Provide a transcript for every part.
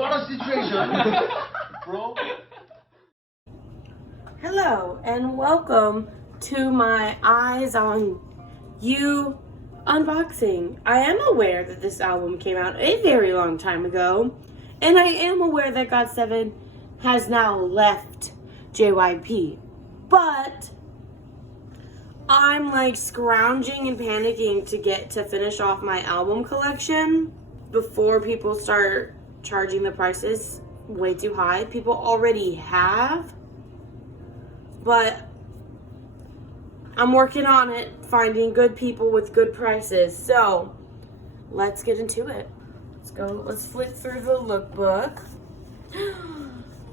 What a situation, bro. Hello and welcome to my Eyes on You unboxing. I am aware that this album came out a very long time ago, and I am aware that Got7 has now left JYP, but I'm like scrounging and panicking to finish off my album collection before people start charging the prices way too high. People already have, but I'm working on it, finding good people with good prices. So let's get into it. Let's flip through the lookbook.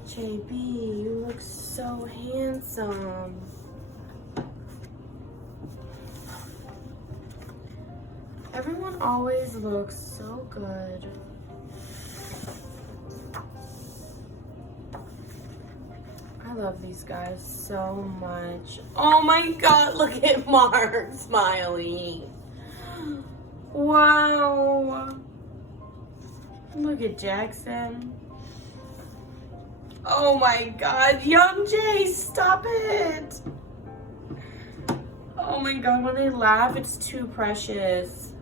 JB, you look so handsome. Everyone always looks so good. I love these guys so much. Oh my god, look at Mark smiling. Wow. Look at Jackson. Oh my god, Young Jay, stop it. Oh my god, when they laugh, it's too precious.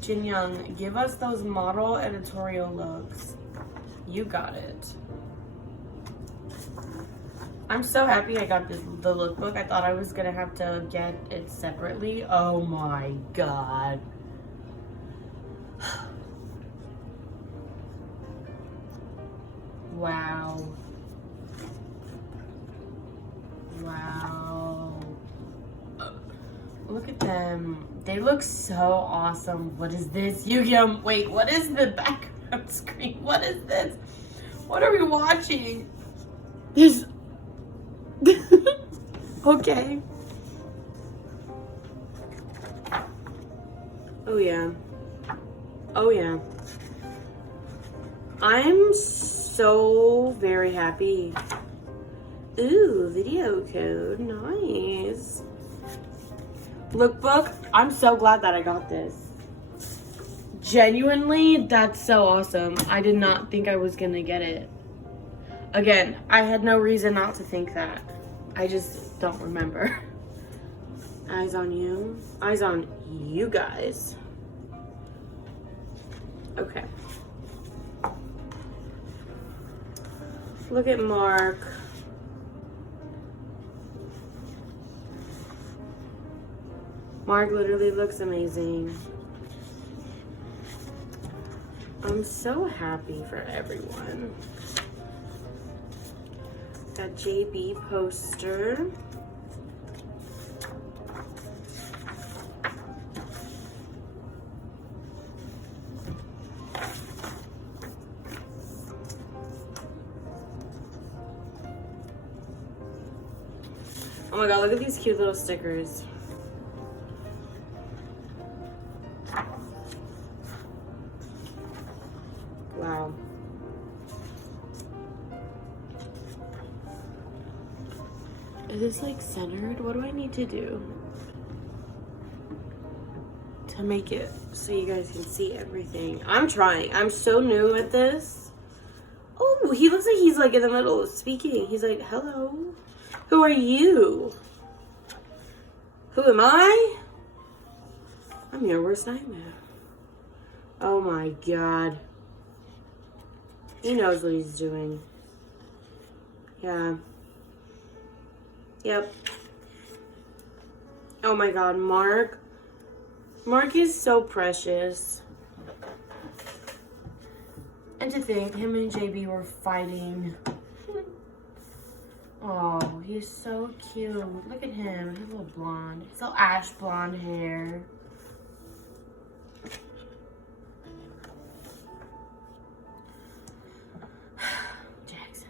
Jin Young, give us those model editorial looks. You got it. I'm so happy I got the lookbook. I thought I was gonna have to get it separately. Oh my god. Wow. Wow. Look at them. They look so awesome. What is this? Yu-Gi-Oh! Wait, what is the background screen? What is this? What are we watching? This. Okay. Oh yeah. Oh yeah. I'm so very happy. Ooh, video code. Nice. Lookbook. I'm so glad that I got this. Genuinely, that's so awesome. I did not think I was gonna get it. Again, I had no reason not to think that. I just don't remember. Eyes on you. Eyes on you guys. Okay. Look at Mark. Mark literally looks amazing. I'm so happy for everyone. Got JB poster. Oh my god, look at these cute little stickers. Wow. Is this like centered? What do I need to do to make it so you guys can see everything? I'm trying. I'm so new at this. Oh, he looks like he's like in the middle of speaking. He's like, hello. Who are you? Who am I? I'm your worst nightmare. Oh my god. He knows what he's doing. Yeah. Yep. Oh my god, Mark. Mark is so precious. And to think, him and JB were fighting. Oh, he's so cute. Look at him. He's a little blonde. He's a little ash blonde hair. Jackson.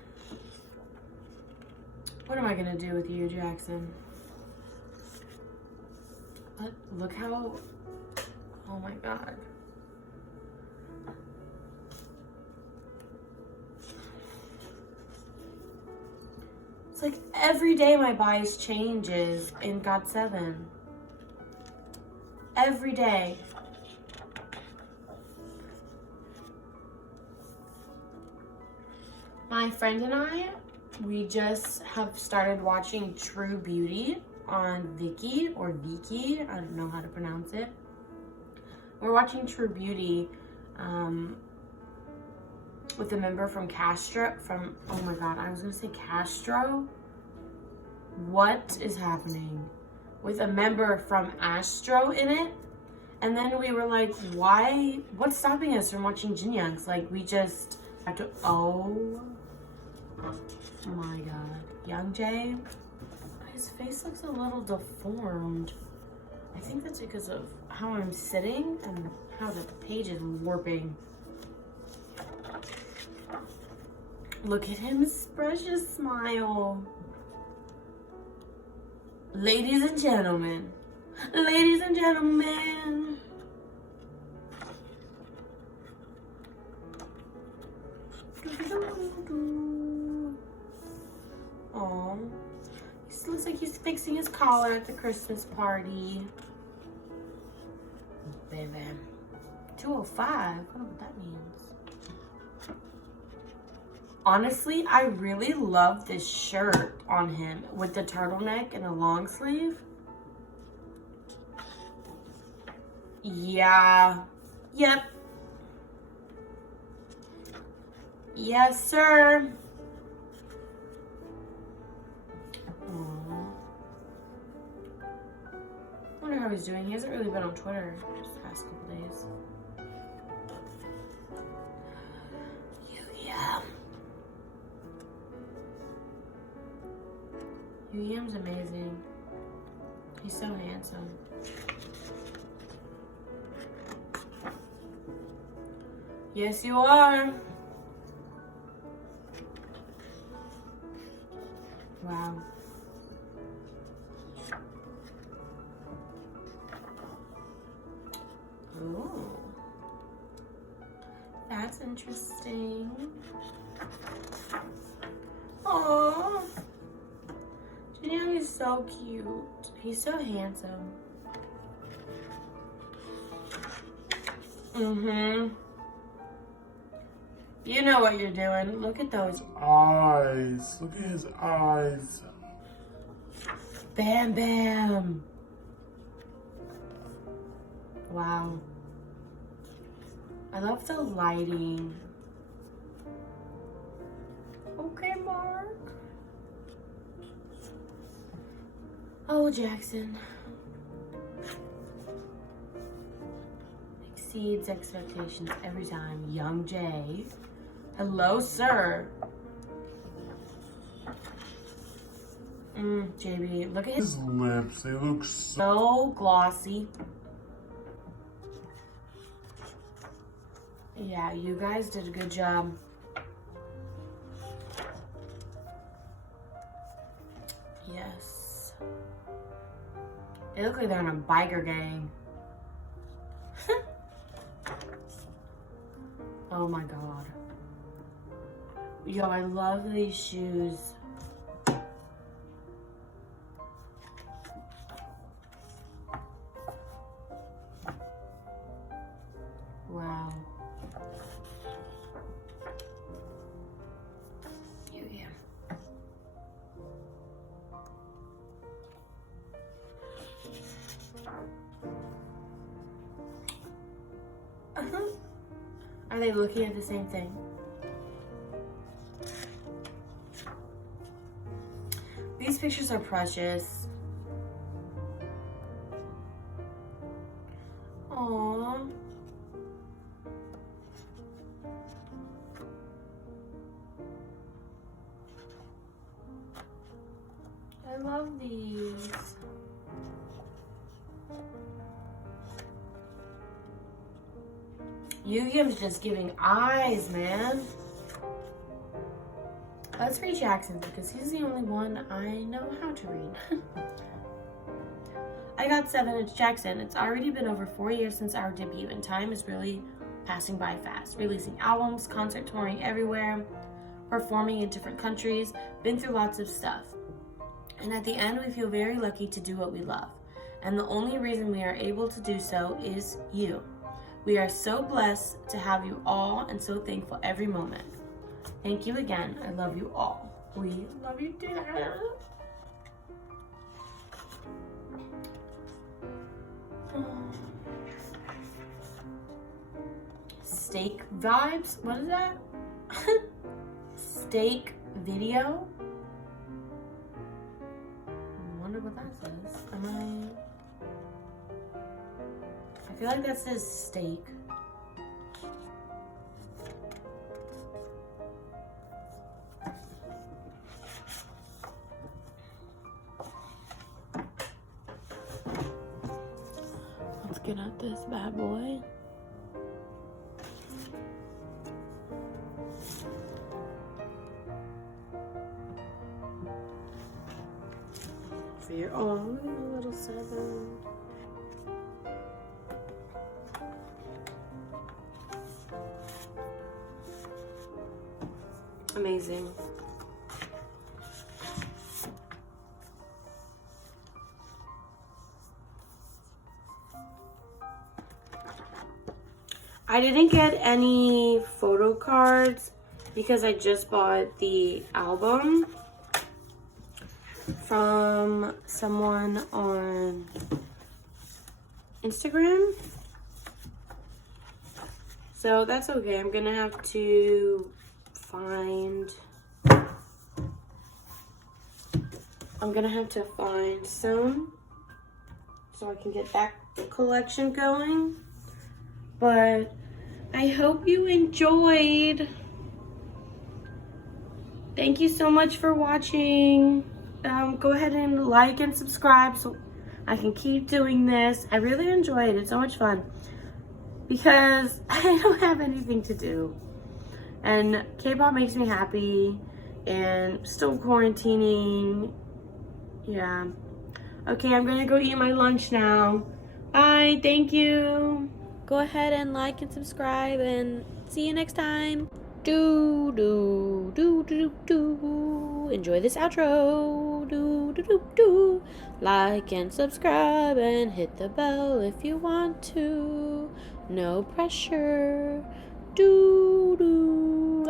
What am I gonna do with you, Jackson? Look how... Oh my god. It's like every day my bias changes in Got7. Every day. My friend and I, we just have started watching True Beauty on Viki or Viki. I don't know how to pronounce it. We're watching True Beauty with a member from Castro. Oh my God, I was gonna say Castro. What is happening? With a member from Astro in it. And then we were like, why? What's stopping us from watching Jin Young's? Like, we just have to. Oh my God. Young Jae, his face looks a little deformed. I think that's because of how I'm sitting and how the page is warping. Look at his precious smile. Ladies and gentlemen. Ladies and gentlemen. Oh, he looks like he's fixing his collar at the Christmas party. Baby. 205. I don't know what that means. Honestly, I really love this shirt on him with the turtleneck and a long sleeve. Yeah. Yep. Yes, sir. Aww. Wonder how he's doing. He hasn't really been on Twitter this past couple days. Yam's amazing. He's so handsome. Yes, you are. Wow. Ooh. That's interesting. Aww. Jin is so cute. He's so handsome. You know what you're doing. Look at those Eyes. Look at his eyes. Bam Bam. Wow. I love the lighting. Okay, Mark. Oh, Jackson. Exceeds expectations every time. Young Jae. Hello, sir. JB, look at His lips, they look so glossy. Yeah, you guys did a good job. Yes. They look like they're in a biker gang. Oh my God. Yo, I love these shoes. Wow. Yeah. Are they looking at the same thing? These pictures are precious. Aww. I love these. Yu-Yim's just giving eyes, man. Let's read Jackson because he's the only one I know how to read. I Got7, it's Jackson. It's already been over 4 years since our debut and time is really passing by fast. Releasing albums, concert touring everywhere, performing in different countries, been through lots of stuff. And at the end, we feel very lucky to do what we love. And the only reason we are able to do so is you. We are so blessed to have you all and so thankful every moment. Thank you again. I love you all. We love you too. Steak vibes? What is that? Steak video? I wonder what that says. I feel like that says steak. Let's get out this bad boy. Oh, look at the little 7. Amazing. I didn't get any photo cards because I just bought the album from someone on Instagram. So that's okay. I'm gonna have to find some so I can get that collection going. But I hope you enjoyed. Thank you so much for watching. Go ahead and like and subscribe so I can keep doing this. I really enjoy it. It's so much fun because I don't have anything to do. And K-pop makes me happy, and still quarantining. Yeah. Okay, I'm gonna go eat my lunch now. Bye, thank you. Go ahead and like and subscribe, and see you next time. Do do do do do. Enjoy this outro. Do do do do. Like and subscribe and hit the bell if you want to. No pressure. Do do.